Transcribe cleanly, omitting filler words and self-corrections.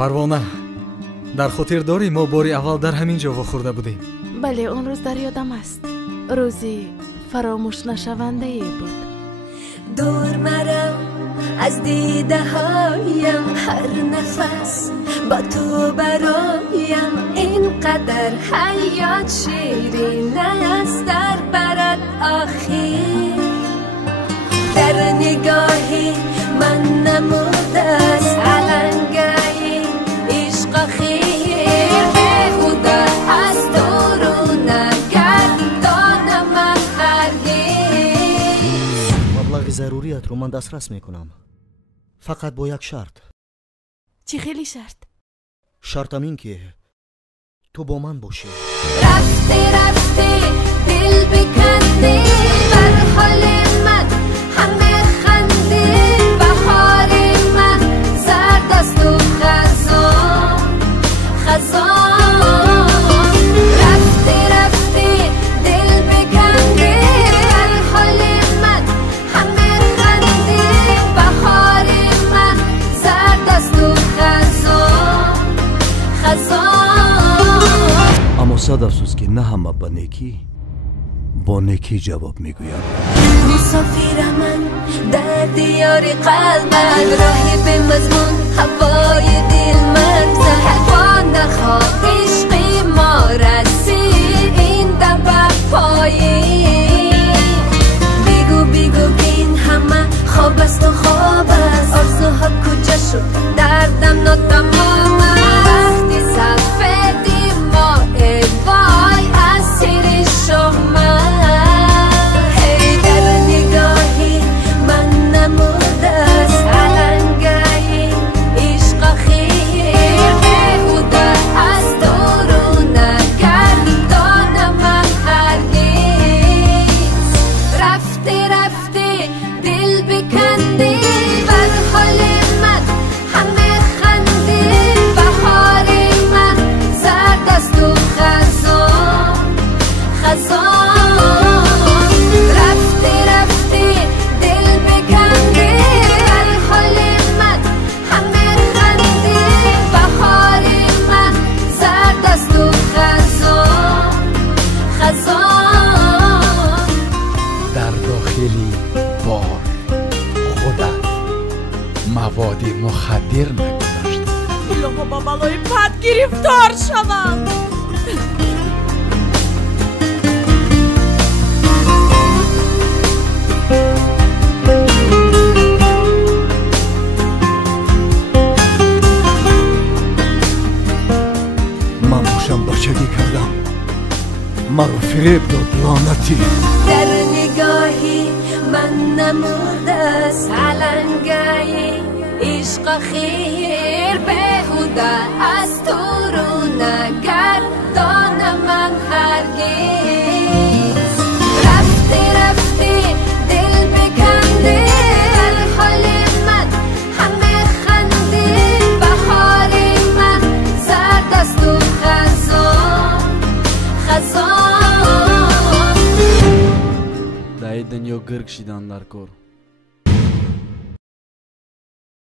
парвона, дар хотир дорӣ мо бори аввал дар ҳамин ҷо вохӯрда будем? бале, он рӯз дар ёдам аст. рӯзи фаромӯшнашавандае буд. دور مرم از دیده هایم، هر نفس با تو برایم. اینقدر حیات شیرین است در برات آخر. در نگاهی من نموده است علنگای عشق خیر. بهوده از تو رو نگردانم هرگز. مبلغ ضروریت رو من دسترس میکنم، فقط با یک شرط. چی خیلی شرط؟ شرطم این که تو با من باشی. رفتی رفتی دل بکندی، بر حال من همه خندی. بهار من زرد است و خزان خزان. رفتی رفتی دل بکندی، بر حال من همه خندی. بهار من زرد است و خزان خزان. اما صد افسوس که نه همه با نیکی جواب میگویم. مسافر من در دیار قلبم، راهی به مضمون هوای دل من. زهر نخواه عشقی ما رسید این دم به پایین. بگو بگو که این همه خواب است و خواب است. آرزوها کجا شد دردم ناتمام است. وقتی سفیدی ما وای اسیر شما. هی در نگاهی من نموده است علنگای عشق خیر. بهوده از تو رو نگردانم هرگز. رفتی رفتی دل بکندی، بر حال من همه خندی. بهار من زرد است و خزان خزان. رفتی رفتی دل بکندی، بر حال من همه خندی. بهار من زرد است و خزان خزان. در داخلی بار خودت مواد مخدر نگذاشت. الهو با بلای بد گرفتار شوم. من باشم بچگی کردم، مرا فریب داد لعنتی. در نگاهی من نموده است علنگای عشق خیر. بهوده از تو رو نگردانم هرگز. رفتی رفتی دل بکندی، بر حال من همه خندی. بهار من زرد است و خزان خزان. дар дунё гирг шидан дар кор.